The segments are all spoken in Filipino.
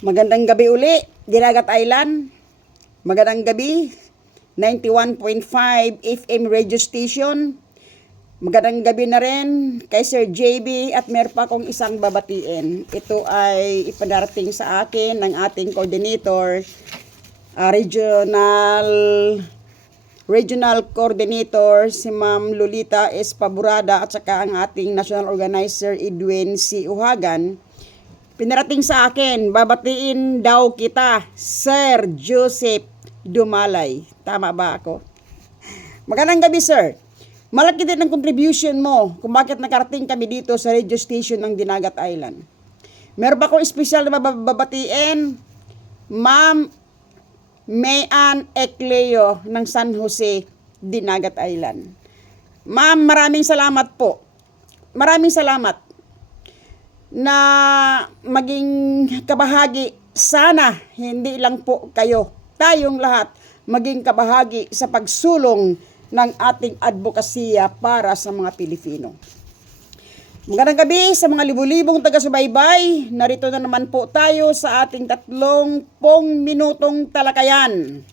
Magandang gabi uli, Dinagat Island. Magandang gabi, 91.5 FM radio station. Magandang gabi na rin kay Sir JB at meron pa akong isang babatiin. Ito ay ipadarating sa akin ng ating coordinator, regional coordinator si Ma'am Lolita S. Paburada at saka ang ating national organizer Edwin C. Uhagan. Pinarating sa akin, babatiin daw kita, Sir Joseph Dumalay. Tama ba ako? Magandang gabi, sir. Malaki din ang contribution mo kung bakit nakarating kami dito sa radio station ng Dinagat Island. Meron pa akong espesyal na babatiin, Ma'am Mayan Ecleo ng San Jose, Dinagat Island. Ma'am, maraming salamat po. Maraming salamat na maging kabahagi. Sana hindi lang po kayo, tayong lahat maging kabahagi sa pagsulong ng ating advokasya para sa mga Pilipino. Magandang gabi sa mga libu-libong taga-subaybay. Narito na naman po tayo sa ating 30 minutong talakayan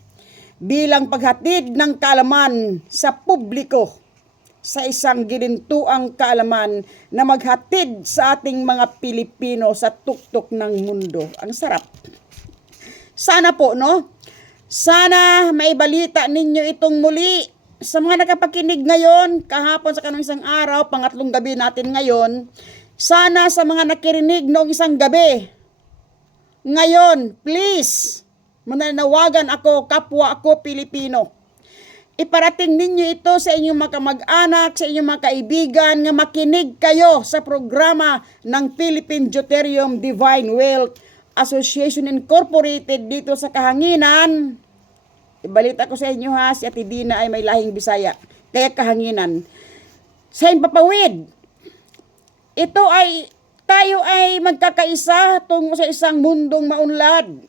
bilang paghatid ng kaalaman sa publiko sa isang ginintuang kaalaman na maghatid sa ating mga Pilipino sa tuktok ng mundo. Ang sarap. Sana po, no? Sana maibalita ninyo itong muli sa mga nakapakinig ngayon, kahapon sa kanong isang araw, pangatlong gabi natin ngayon. Sana sa mga nakirinig noong isang gabi, ngayon, please, mananawagan ako, kapwa ako Pilipino. Iparating ninyo ito sa inyong mga kamag-anak, sa inyong mga kaibigan, nga makinig kayo sa programa ng Philippine Deuterium Divine Wealth Association Incorporated dito sa Kahanginan. Ibalita ko sa inyo ha, si Ate Dina ay may lahing Bisaya, kaya Kahanginan. Sa Himpapawid, tayo ay magkakaisa tungo sa isang mundong maunlad.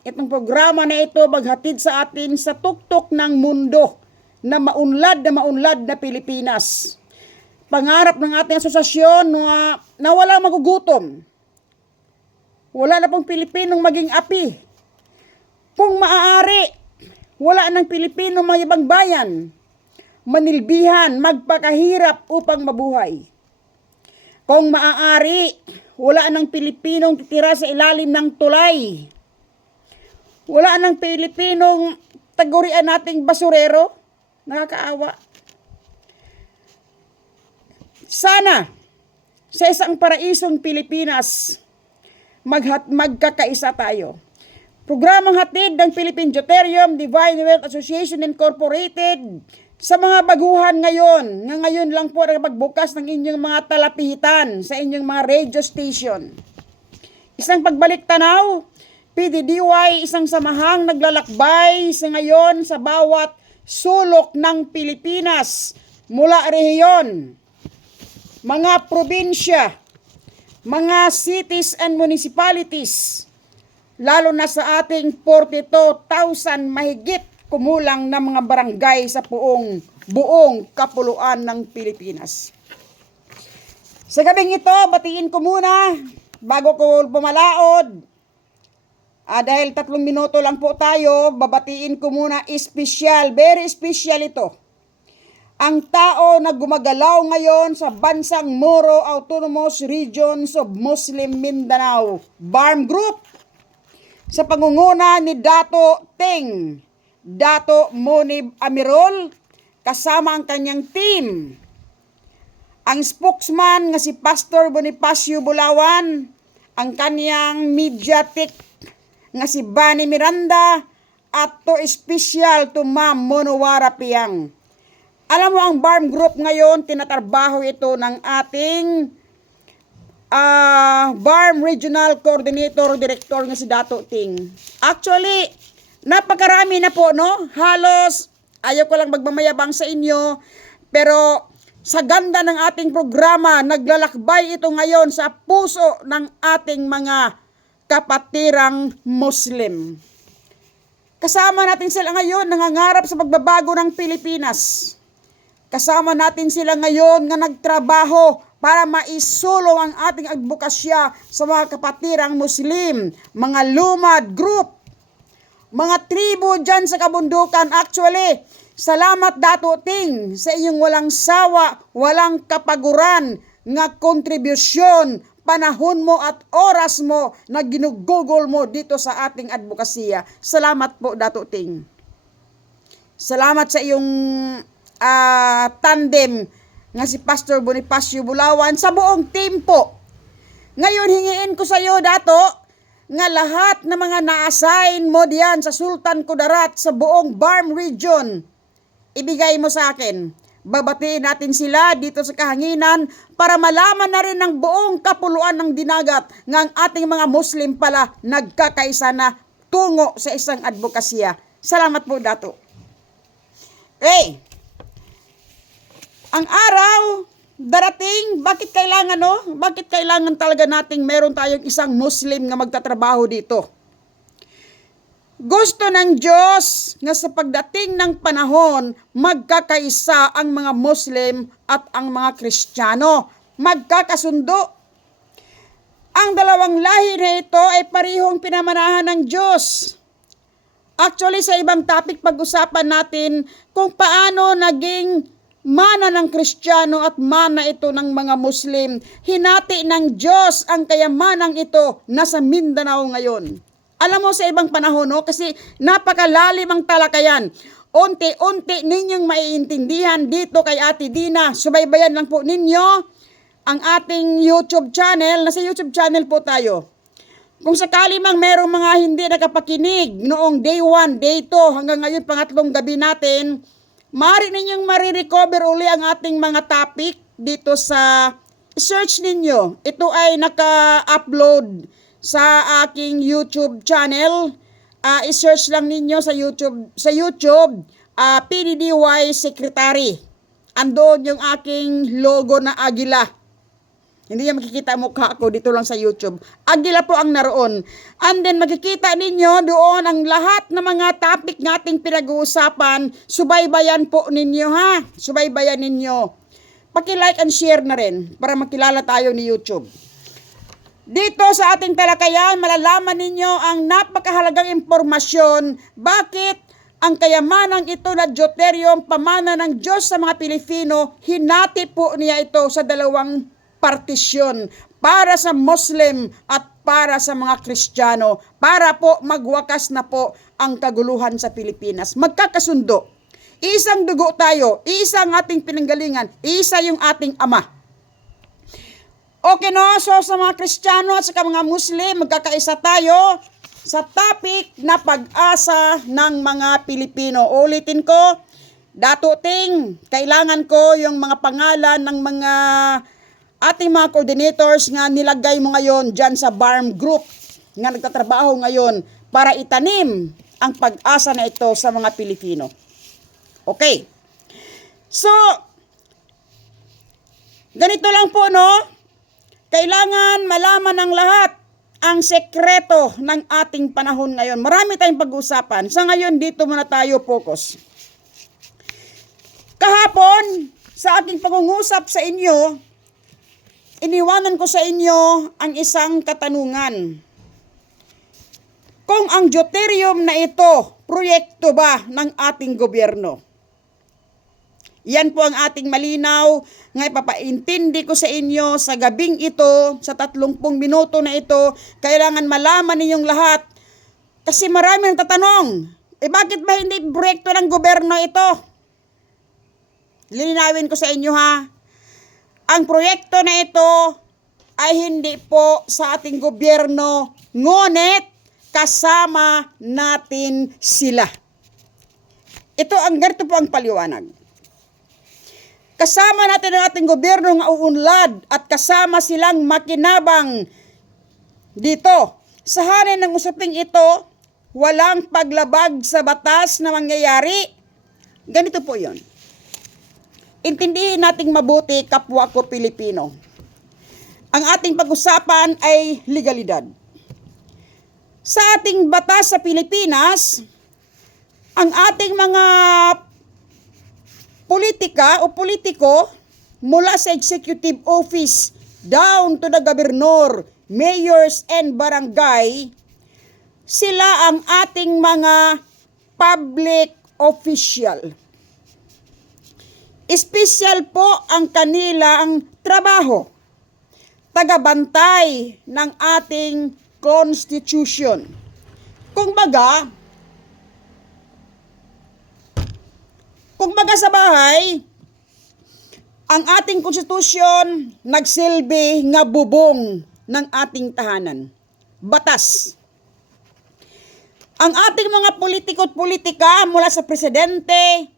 Itong programa na ito maghatid sa atin sa tuktok ng mundo na maunlad na Pilipinas. Pangarap ng ating asosasyon na wala magugutom. Wala na pong Pilipinong maging api. Kung maaari, wala ng Pilipinong mga ibang bayan. Manilbihan, magpakahirap upang mabuhay. Kung maaari, wala ng Pilipinong titira sa ilalim ng tulay. Wala ng Pilipinong tagurian nating basurero. Nakakaawa. Sana sa isang paraisong Pilipinas magkakaisa tayo. Programang hatid ng Philippine Deuterium Divine Wealth Association Incorporated sa mga baguhan ngayon. Ngayon lang po nakapagbukas ng inyong mga talapihitan sa inyong mga radio station. Isang pagbalik tanaw, PDDY, isang samahang naglalakbay sa ngayon sa bawat sulok ng Pilipinas, mula rehiyon, mga probinsya, mga cities and municipalities, lalo na sa ating 42,000 mahigit kumulang na mga barangay sa buong kapuluan ng Pilipinas. Sa gabing ito, batiin ko muna bago ko pumalaod. Dahil 3 minuto lang po tayo, babatiin ko muna special, very special ito. Ang tao na gumagalaw ngayon sa bansang Moro Autonomous Regions of Muslim Mindanao, BARM Group, sa pangunguna ni Dato Ting, Dato Monib Amirol, kasama ang kanyang team. Ang spokesman nga si Pastor Bonifacio Bulawan, ang kanyang mediatic nga si Bani Miranda, at to special to Ma'am Monowara Piang. Alam mo, ang BARM Group ngayon, tinatrabaho ito ng ating BARM Regional Coordinator Director nga si Dato Ting. Actually, napakarami na po, no? Halos, ayaw ko lang magmamayabang sa inyo, pero sa ganda ng ating programa, naglalakbay ito ngayon sa puso ng ating mga kapatirang Muslim. Kasama natin sila ngayon nangangarap sa pagbabago ng Pilipinas. Kasama natin sila ngayon nga nagtrabaho para maisulong ang ating advokasya sa mga kapatirang Muslim, mga lumad group, mga tribo dyan sa kabundukan. Actually, salamat Dato Ting sa inyong walang sawa, walang kapaguran nga kontribusyon, panahon mo at oras mo na ginugugol mo dito sa ating advokasya. Salamat po Dato Ting. Salamat sa iyong tandem nga si Pastor Bonifacio Bulawan sa buong team po. Ngayon hingiin ko sa iyo Dato nga lahat ng mga na-assign mo diyan sa Sultan Kudarat sa buong BARM region, ibigay mo sa akin. Babatiin natin sila dito sa kahanginan para malaman na rin ng buong kapuluan ng Dinagat nga ang ating mga Muslim pala nagkakaisa na tungo sa isang advokasya. Salamat po Dato. Ang araw darating, bakit kailangan talaga nating meron tayong isang Muslim nga magtatrabaho dito? Gusto ng Diyos nga sa pagdating ng panahon, magkakaisa ang mga Muslim at ang mga Kristiyano. Magkakasundo. Ang dalawang lahi na ito ay parihong pinamanahan ng Diyos. Actually, sa ibang topic pag-usapan natin kung paano naging mana ng Kristiyano at mana ito ng mga Muslim. Hinati ng Diyos ang kayamanang ito nasa Mindanao ngayon. Alam mo sa ibang panahon, no? Kasi napakalalim ang talakayan. Unti-unti ninyong maiintindihan dito kay Ate Dina. Subaybayan lang po ninyo ang ating YouTube channel. Nasa YouTube channel po tayo. Kung sakali mang merong mga hindi nakapakinig noong day 1, day 2, hanggang ngayon pangatlong gabi natin, maaari ninyong marirecover uli ang ating mga topic dito sa search ninyo. Ito ay naka-upload sa aking YouTube channel. I-search lang ninyo sa YouTube, PDDY Secretary. Andoon yung aking logo na agila. Hindi niya makikita mukha ko dito lang sa YouTube. Agila po ang naroon. And then makikita ninyo doon ang lahat ng mga topic nating pinag-uusapan. Subaybayan po ninyo ha. Subaybayan ninyo. Paki-like and share na rin para makilala tayo ni YouTube. Dito sa ating talakayan, malalaman ninyo ang napakahalagang impormasyon. Bakit ang kayamanang ito na Deuterium, pamana ng Diyos sa mga Pilipino, hinati po niya ito sa dalawang partisyon para sa Muslim at para sa mga Kristiyano, para po magwakas na po ang kaguluhan sa Pilipinas. Magkakasundo. Isang dugo tayo, isang ating pinanggalingan, isa yung ating ama. Okay no, so sa mga Kristiyano at sa mga Muslim, magkakaisa tayo sa topic na pag-asa ng mga Pilipino. Ulitin ko, Dato Ting, kailangan ko yung mga pangalan ng mga ating mga coordinators nga nilagay mo ngayon dyan sa BARM group nga nagtatrabaho ngayon para itanim ang pag-asa na ito sa mga Pilipino. Okay. So, ganito lang po no, kailangan malaman ng lahat ang sekreto ng ating panahon ngayon. Marami tayong pag-usapan. Sa ngayon, dito muna tayo focus. Kahapon, sa aking pangungusap sa inyo, iniwanan ko sa inyo ang isang katanungan. Kung ang Deuterium na ito, proyekto ba ng ating gobyerno? Yan po ang ating malinaw nga ipapaintindi ko sa inyo sa gabing ito, sa 30 minuto na ito. Kailangan malaman ninyong lahat. Kasi marami ang tatanong, bakit ba hindi proyekto ng gobyerno ito? Lilinawin ko sa inyo ha. Ang proyekto na ito ay hindi po sa ating gobyerno, ngunit kasama natin sila. Ganito po ang paliwanag. Kasama natin ang ating gobyerno nga uunlad at kasama silang makinabang dito. Sa hanin ng usaping ito, walang paglabag sa batas na mangyayari. Ganito po yon. Intindihin nating mabuti, kapwa ko Pilipino. Ang ating pag-usapan ay legalidad. Sa ating batas sa Pilipinas, ang ating mga politika o politiko mula sa executive office down to the governor, mayors, and barangay, sila ang ating mga public official. Espesyal po ang kanilang trabaho, tagabantay ng ating constitution. Kung baga sa bahay, ang ating konstitusyon nagsilbi nga bubong ng ating tahanan. Batas. Ang ating mga politiko't politika mula sa presidente,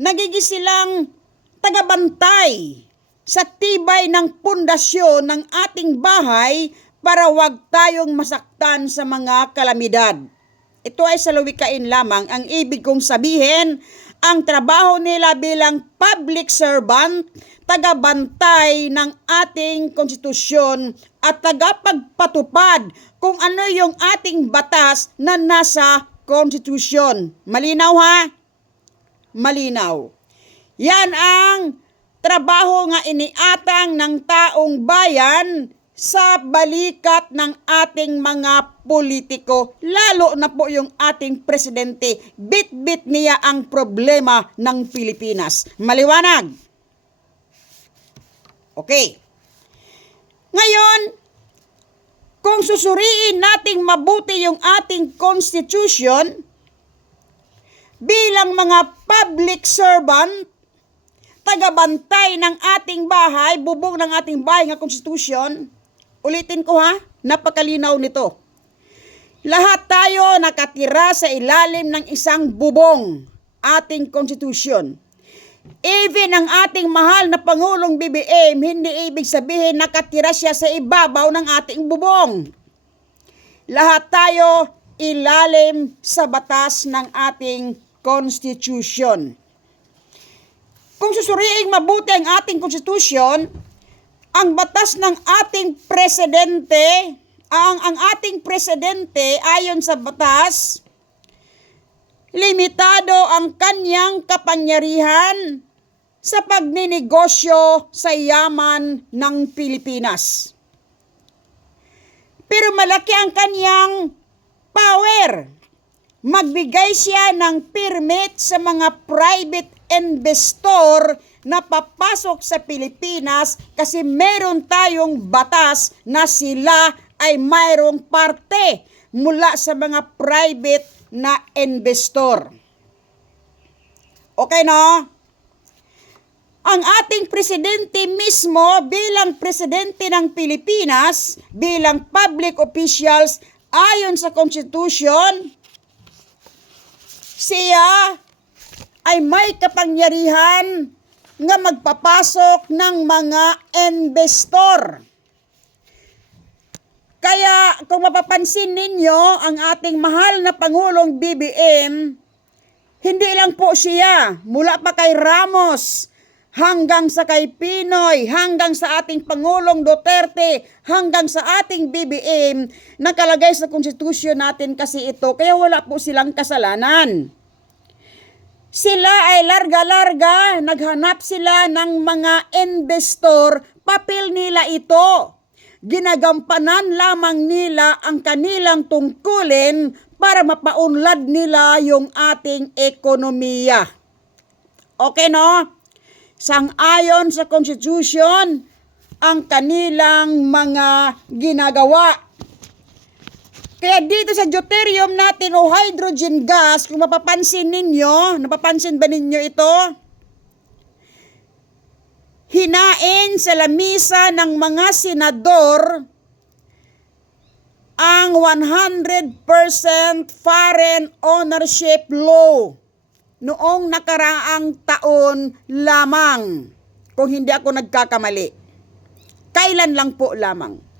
nagiging silang tagabantay sa tibay ng pundasyon ng ating bahay para wag tayong masaktan sa mga kalamidad. Ito ay sa lawikain lamang. Ang ibig kong sabihin, ang trabaho nila bilang public servant, tagabantay ng ating konstitusyon at tagapagpatupad kung ano yung ating batas na nasa konstitusyon. Malinaw ha? Malinaw. Yan ang trabaho nga iniatang ng taong bayan sa balikat ng ating mga politiko, lalo na po yung ating presidente. Bit-bit niya ang problema ng Pilipinas. Maliwanag? Okay. Ngayon, kung susuriin nating mabuti yung ating constitution, bilang mga public servant, tagabantay ng ating bahay, bubong ng ating bahay nga constitution, ulitin ko ha, napakalinaw nito. Lahat tayo nakatira sa ilalim ng isang bubong, ating constitution. Even ang ating mahal na Pangulong BBM, hindi ibig sabihin nakatira siya sa ibabaw ng ating bubong. Lahat tayo ilalim sa batas ng ating constitution. Kung susuriing mabuti ang ating konstitusyon, ang batas ng ating presidente, ang ating presidente ayon sa batas, limitado ang kanyang kapangyarihan sa pagninegosyo sa yaman ng Pilipinas. Pero malaki ang kanyang power. Magbigay siya ng permit sa mga private investor na papasok sa Pilipinas kasi meron tayong batas na sila ay mayroong parte mula sa mga private na investor. Okay no? Ang ating presidente mismo bilang presidente ng Pilipinas, bilang public officials ayon sa Constitution, siya ay may kapangyarihan nga magpapasok ng mga investor. Kaya kung mapapansin ninyo, ang ating mahal na Pangulong BBM, hindi lang po siya, mula pa kay Ramos, hanggang sa kay Pinoy, hanggang sa ating Pangulong Duterte, hanggang sa ating BBM, nakalagay sa konstitusyon natin kasi ito, kaya wala po silang kasalanan. Sila ay larga-larga, naghanap sila ng mga investor, papel nila ito. Ginagampanan lamang nila ang kanilang tungkulin para mapaunlad nila yung ating ekonomiya. Okay no? Sang-ayon sa Constitution ang kanilang mga ginagawa. Kaya dito sa deuterium natin o hydrogen gas, kung mapapansin ninyo, napapansin ba ninyo ito? Hinain sa lamisa ng mga senador ang 100% foreign ownership law noong nakaraang taon lamang, kung hindi ako nagkakamali. Kailan lang po lamang.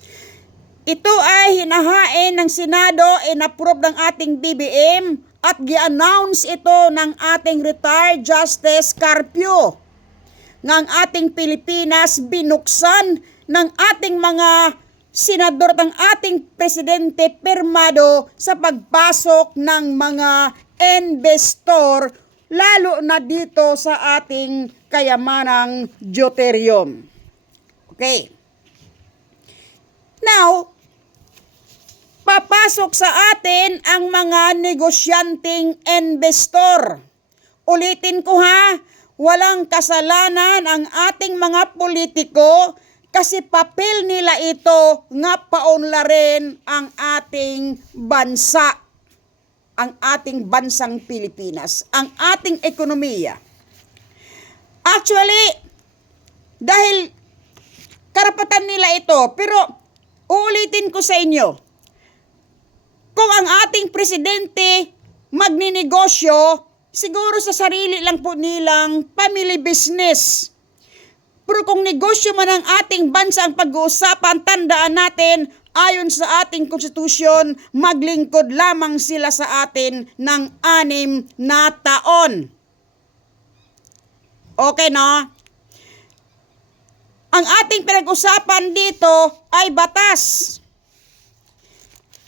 Ito ay hinahain ng Senado, in-approve ng ating BBM at gi-announce ito ng ating retired Justice Carpio. Ng ating Pilipinas binuksan ng ating mga senador at ng ating presidente pirmado sa pagpasok ng mga investor lalo na dito sa ating kayamanang deuterium. Okay. Now, papasok sa atin ang mga negosyanteng investor. Ulitin ko ha, walang kasalanan ang ating mga politiko kasi papel nila ito nga paunlarin ang ating bansa, ang ating bansang Pilipinas, ang ating ekonomiya. Actually, dahil karapatan nila ito, pero uulitin ko sa inyo, kung ang ating presidente magninegosyo, siguro sa sarili lang po nilang family business. Pero kung negosyo man ang ating bansa ang pag-uusapan, tandaan natin, ayon sa ating konstitusyon, maglingkod lamang sila sa atin ng 6 na taon. Okay, no? Ang ating pinag-usapan dito ay batas.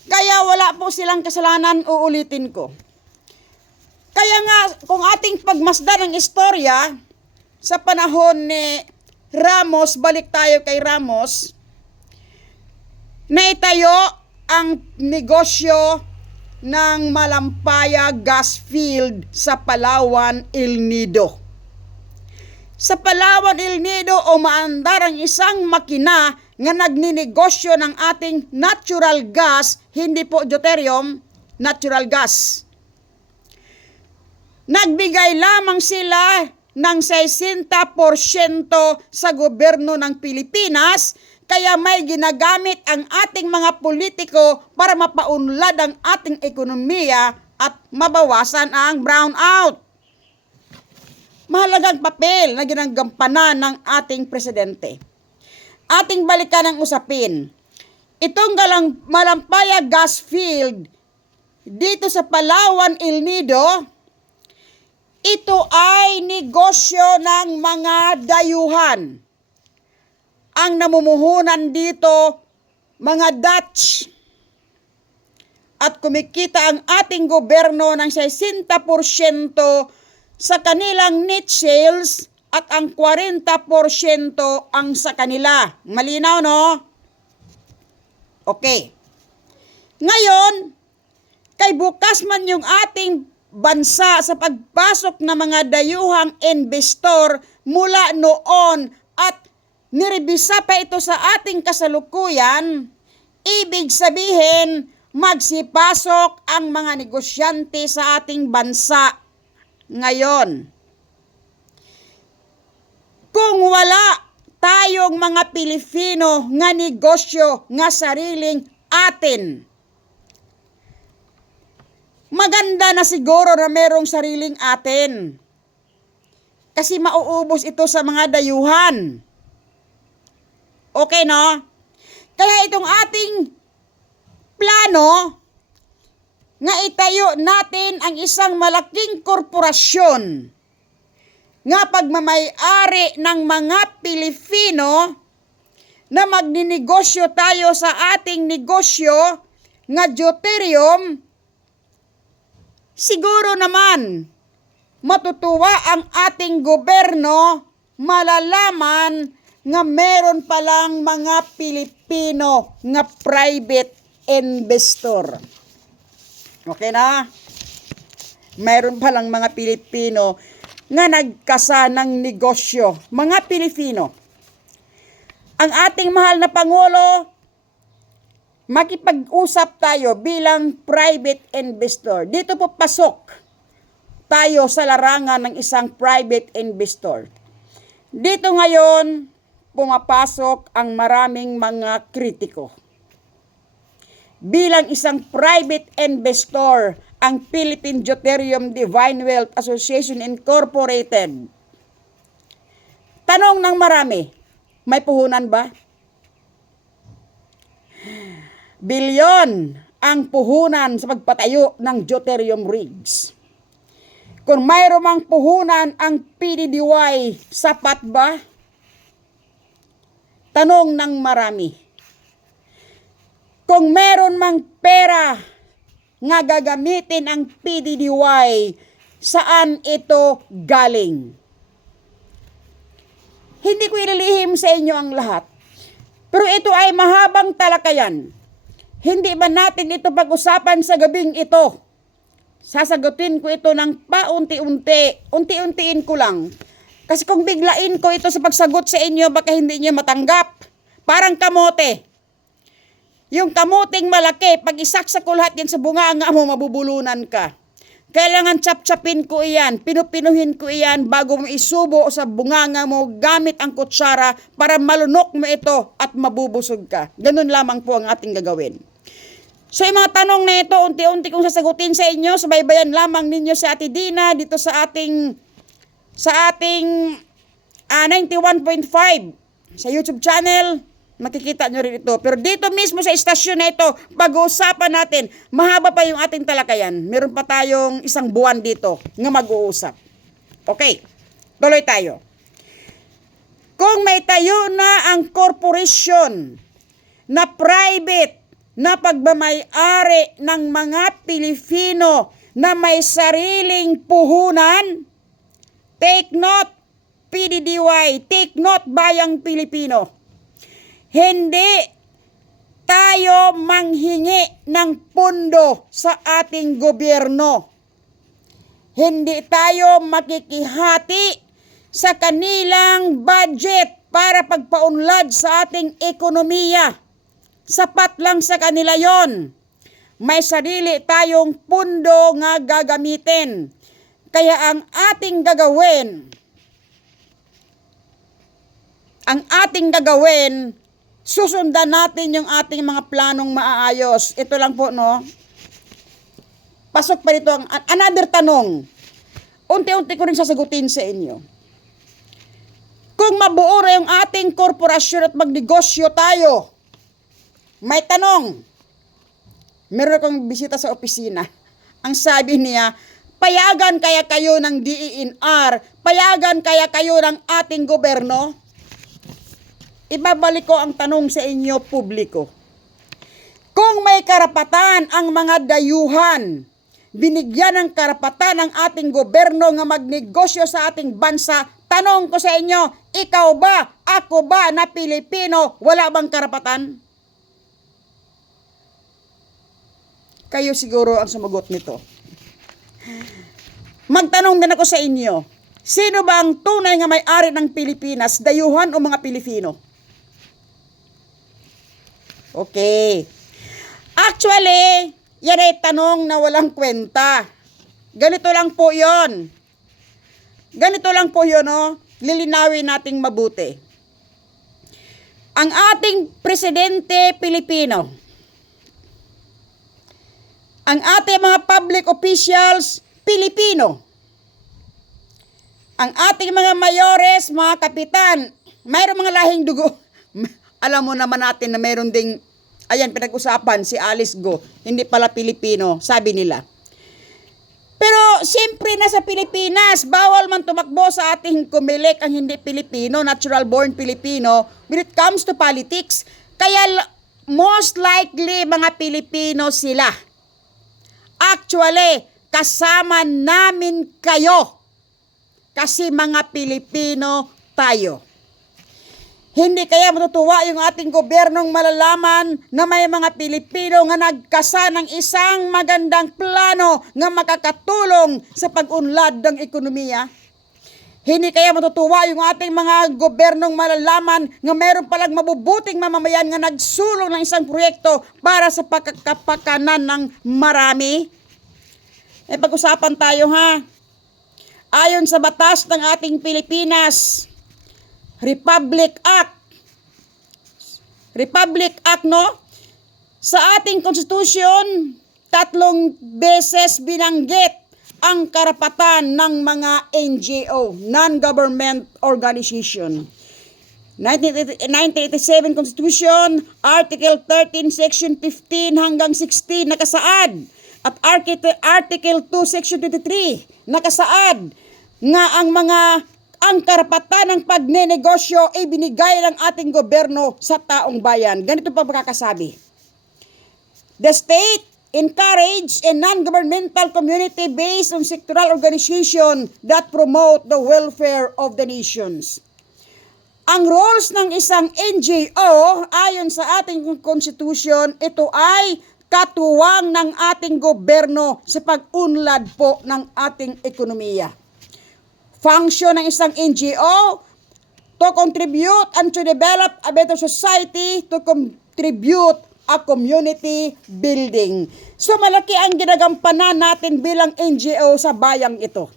Kaya wala po silang kasalanan, uulitin ko. Kaya nga, kung ating pagmasdan ng istorya, sa panahon ni Ramos, balik tayo kay Ramos, naitayo ang negosyo ng Malampaya Gas Field sa Palawan, El Nido. Sa Palawan, El Nido, umaandar ang isang makina nga nagninegosyo ng ating natural gas, hindi po deuterium, natural gas. Nagbigay lamang sila ng 60% sa gobyerno ng Pilipinas, kaya may ginagamit ang ating mga politiko para mapaunlad ang ating ekonomiya at mabawasan ang brownout. Mahalagang papel na ginagampanan ng ating presidente. Ating balikan ang usapin. Itong Malampaya Gas Field dito sa Palawan, El Nido, ito ay negosyo ng mga dayuhan. Ang namumuhunan dito, mga Dutch. At kumikita ang ating gobyerno ng 60% sa kanilang net sales at ang 40% ang sa kanila. Malinaw, no? Okay. Ngayon, kay bukas man yung ating bansa sa pagpasok ng mga dayuhang investor mula noon at nirebisa pa ito sa ating kasalukuyan, ibig sabihin magsipasok ang mga negosyante sa ating bansa ngayon. Kung wala tayong mga Pilipino nga negosyo nga sariling atin, maganda na siguro na merong sariling atin. Kasi mauubos ito sa mga dayuhan. Okay, no? Kaya itong ating plano, nga itayo natin ang isang malaking korporasyon nga pagmamay-ari ng mga Pilipino na magninegosyo tayo sa ating negosyo nga deuterium. Siguro naman, matutuwa ang ating gobyerno, malalaman nga meron palang mga Pilipino nga private investor. Okay na? Meron palang mga Pilipino nga nagkasa ng negosyo. Mga Pilipino. Ang ating mahal na Pangulo, makipag-usap tayo bilang private investor. Dito po pasok tayo sa larangan ng isang private investor. Dito ngayon, pumapasok ang maraming mga kritiko. Bilang isang private investor, ang Philippine Deuterium Divine Wealth Association Incorporated. Tanong ng marami, may puhunan ba? Bilyon ang puhunan sa pagpatayo ng deuterium rigs. Kung mayroon mang puhunan ang PDDY, sapat ba? Tanong ng marami. Kung meron mang pera nga gagamitin ang PDDY, saan ito galing? Hindi ko ililihim sa inyo ang lahat. Pero ito ay mahabang talakayan. Hindi ba natin ito pag-usapan sa gabing ito? Sasagutin ko ito ng paunti-unti. Unti-untiin ko lang. Kasi kung biglain ko ito sa pagsagot sa inyo, baka hindi niyo matanggap. Parang kamote. Yung kamuting malaki, pag isaksak ko lahat yan sa bunganga mo, mabubulunan ka. Kailangan chap-chapin ko iyan, pinupinuhin ko iyan bago mo isubo sa bunganga mo gamit ang kutsara para malunok mo ito at mabubusog ka. Ganun lamang po ang ating gagawin. So yung mga tanong na ito, unti-unti kong sasagutin sa inyo, subaybayan lamang ninyo sa Ate Dina dito sa ating 91.5 sa YouTube channel. Makikita nyo rin ito. Pero dito mismo sa istasyon na ito, pag-uusapan natin, mahaba pa yung ating talakayan. Meron pa tayong isang buwan dito nga mag-uusap. Okay, tuloy tayo. Kung may tayo na ang korporasyon na private na pagmamayari ng mga Pilipino na may sariling puhunan, take note, PDDY, take note bayang Pilipino. Hindi tayo manghingi ng pondo sa ating gobyerno. Hindi tayo makikihati sa kanilang budget para pagpaunlad sa ating ekonomiya. Sapat lang sa kanila yon. May sarili tayong pondo nga gagamitin. Kaya ang ating gagawin, susundan natin yung ating mga planong maaayos. Ito lang po, no? Pasok pa dito ang another tanong. Unti-unti ko rin sasagutin sa inyo. Kung mabuo na yung ating korporasyon at magnegosyo tayo, may tanong. Meron akong bisita sa opisina. Ang sabi niya, payagan kaya kayo ng DENR? Payagan kaya kayo ng ating gobyerno? Ibabalik ko ang tanong sa inyo, publiko. Kung may karapatan ang mga dayuhan, binigyan ng karapatan ng ating gobyerno nga magnegosyo sa ating bansa, tanong ko sa inyo, ikaw ba, ako ba na Pilipino, wala bang karapatan? Kayo siguro ang sumagot nito. Magtanong din ako sa inyo, sino ba ang tunay nga may-ari ng Pilipinas, dayuhan o mga Pilipino? Okay. Actually, yan ay tanong na walang kwenta. Ganito lang po yon. No? Lilinawin nating mabuti. Ang ating presidente Pilipino, ang ating mga public officials Pilipino, ang ating mga mayores, mga kapitan, mayroong mga lahing dugo. Alam mo naman natin na mayroon ding, ayan, pinag-usapan si Alice Go, hindi pala Pilipino, sabi nila. Pero siyempre nasa Pilipinas, bawal man tumakbo sa ating kumilik ang hindi Pilipino, natural born Pilipino, when it comes to politics. Kaya most likely mga Pilipino sila. Actually, kasama namin kayo kasi mga Pilipino tayo. Hindi kaya matutuwa yung ating gobyernong malalaman na may mga Pilipino nga nagkasa ng isang magandang plano nga makakatulong sa pag-unlad ng ekonomiya? Hindi kaya matutuwa yung ating mga gobyernong malalaman nga meron palang mabubuting mamamayan nga nagsulong ng isang proyekto para sa pagkakapakanan ng marami? Pag-usapan tayo, ha? Ayon sa batas ng ating Pilipinas, Republic Act, no? Sa ating konstitusyon, 3 beses binanggit ang karapatan ng mga NGO, non-government organization. 1987 Constitution, Article 13, Section 15 hanggang 16 nakasaad. At Article 2, Section 23 nakasaad nga ang karapatan ng pagnenegosyo ay binigay ng ating gobyerno sa taong bayan. Ganito pa pagkakasabi. The state encourage a non-governmental community based on sectoral organization that promote the welfare of the nations. Ang roles ng isang NGO ayon sa ating Constitution, ito ay katuwang ng ating gobyerno sa pag-unlad po ng ating ekonomiya. Function ng isang NGO to contribute and to develop a better society, to contribute a community building. So malaki ang ginagampanan natin bilang NGO sa bayang ito.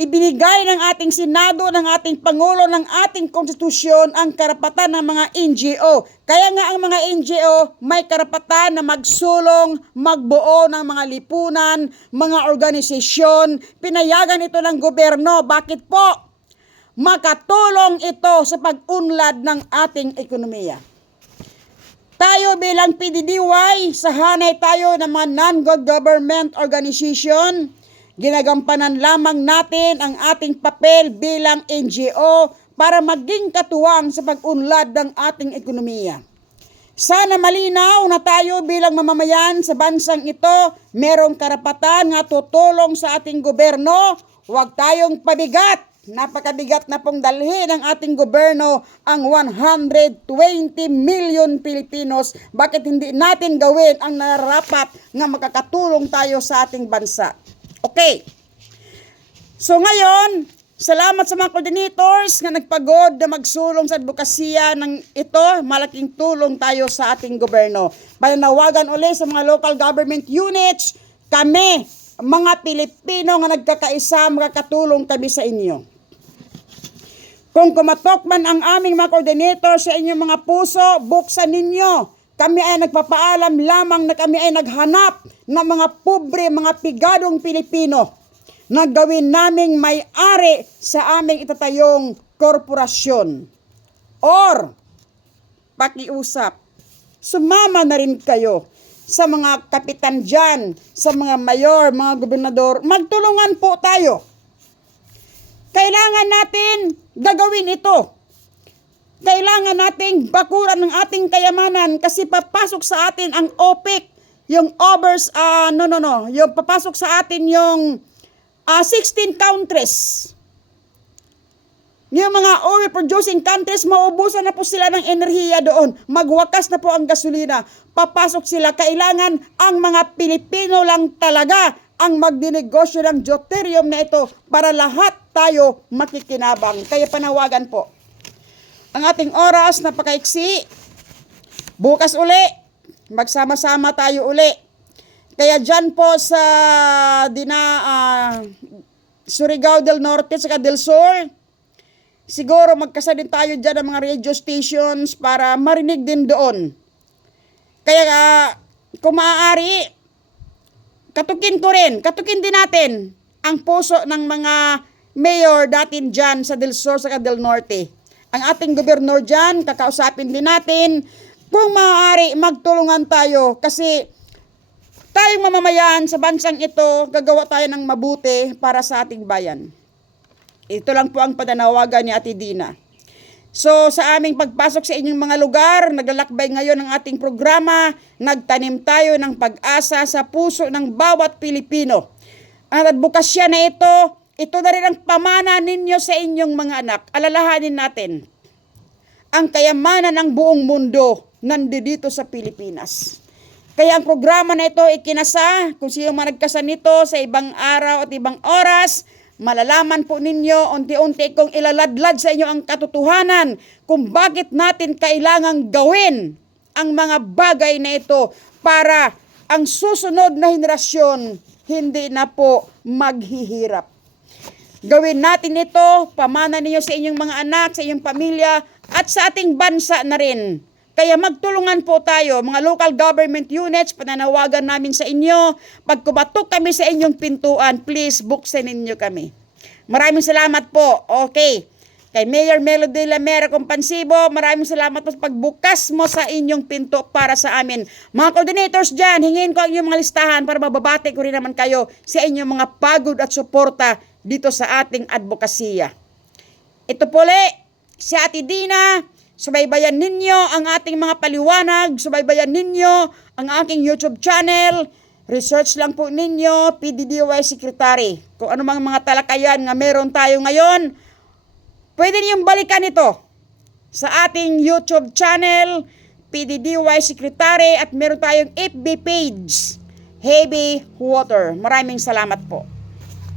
Ibinigay ng ating Senado, ng ating Pangulo, ng ating Konstitusyon ang karapatan ng mga NGO. Kaya nga ang mga NGO may karapatan na magsulong, magbuo ng mga lipunan, mga organisasyon. Pinayagan ito ng gobyerno. Bakit po? Makatulong ito sa pag-unlad ng ating ekonomiya. Tayo bilang PDDY, sahanay tayo ng mga non-government organization. Ginagampanan lamang natin ang ating papel bilang NGO para maging katuwang sa pag-unlad ng ating ekonomiya. Sana malinaw na tayo bilang mamamayan sa bansang ito, merong karapatan na tutulong sa ating gobyerno. Huwag tayong pabigat. Napakabigat na pong dalhin ng ating gobyerno ang 120 million Pilipinos. Bakit hindi natin gawin ang nararapat na makakatulong tayo sa ating bansa? Okay. So ngayon, salamat sa mga coordinators na nagpagod na magsulong sa advokasya ng ito. Malaking tulong tayo sa ating gobyerno. Pananawagan ulit sa mga local government units. Kami, mga Pilipino na nagkakaisa, makakatulong kami sa inyo. Kung kumatok man ang aming mga coordinator sa inyong mga puso, buksan ninyo. Kami ay nagpapaalam lamang na kami ay naghanap ng mga pobre, mga pigadong Pilipino na gawin naming may-ari sa aming itatayong korporasyon. Or, pakiusap, sumama na rin kayo sa mga kapitan dyan, sa mga mayor, mga gobernador, magtulungan po tayo. Kailangan natin gagawin ito. Kailangan nating bakuran ng ating kayamanan kasi papasok sa atin ang OPEC, yung yung papasok sa atin yung 16 countries. Yung mga oil producing countries, maubusan na po sila ng enerhiya doon. Magwakas na po ang gasolina. Papasok sila. Kailangan ang mga Pilipino lang talaga ang magdinegosyo ng deuterium na ito para lahat tayo makikinabang. Kaya panawagan po. Ang ating oras napakaiksi. Bukas uli, magsama-sama tayo uli. Kaya dyan po sa Surigao del Norte at del Sur, siguro magkasa din tayo dyan ng mga radio stations para marinig din doon. Kaya kung maaari, katukin din natin ang puso ng mga mayor datin dyan sa del Sur at del Norte. Ang ating gobernador dyan, kakausapin din natin. Kung maaari, magtulungan tayo kasi tayong mamamayan sa bansang ito, gagawa tayo ng mabuti para sa ating bayan. Ito lang po ang pananawagan ni Ate Dina. So sa aming pagpasok sa inyong mga lugar, naglalakbay ngayon ang ating programa, nagtanim tayo ng pag-asa sa puso ng bawat Pilipino. Ang advokasya na ito na rin ang pamana ninyo sa inyong mga anak. Alalahanin natin, ang kayamanan ng buong mundo nandito sa Pilipinas. Kaya ang programa na ito ikinasa, kung sino man nagkasa nito sa ibang araw at ibang oras, malalaman po ninyo, unti-unti kong ilaladlad sa inyo ang katotohanan kung bakit natin kailangang gawin ang mga bagay na ito para ang susunod na henerasyon hindi na po maghihirap. Gawin natin ito, pamana ninyo sa inyong mga anak, sa inyong pamilya, at sa ating bansa na rin. Kaya magtulungan po tayo, mga local government units, pananawagan namin sa inyo. Pag kumatok kami sa inyong pintuan, please buksan ninyo kami. Maraming salamat po. Okay. Kay Mayor Melody Lamera Compansibo, maraming salamat po sa pagbukas mo sa inyong pinto para sa amin. Mga coordinators dyan, hingin ko ang inyong mga listahan para mababati ko rin naman kayo sa inyong mga pagod at suporta dito sa ating advokasya. Ito po si Ate Dina. Subaybayan ninyo ang ating mga paliwanag. Subaybayan ninyo ang aking YouTube channel. Research lang po ninyo, PDDY Secretary. Kung ano mga talakayan nga meron tayo ngayon, Pwede niyong balikan ito sa ating YouTube channel, PDDY Secretary, at meron tayong FB page, Heavy Water. Maraming salamat po.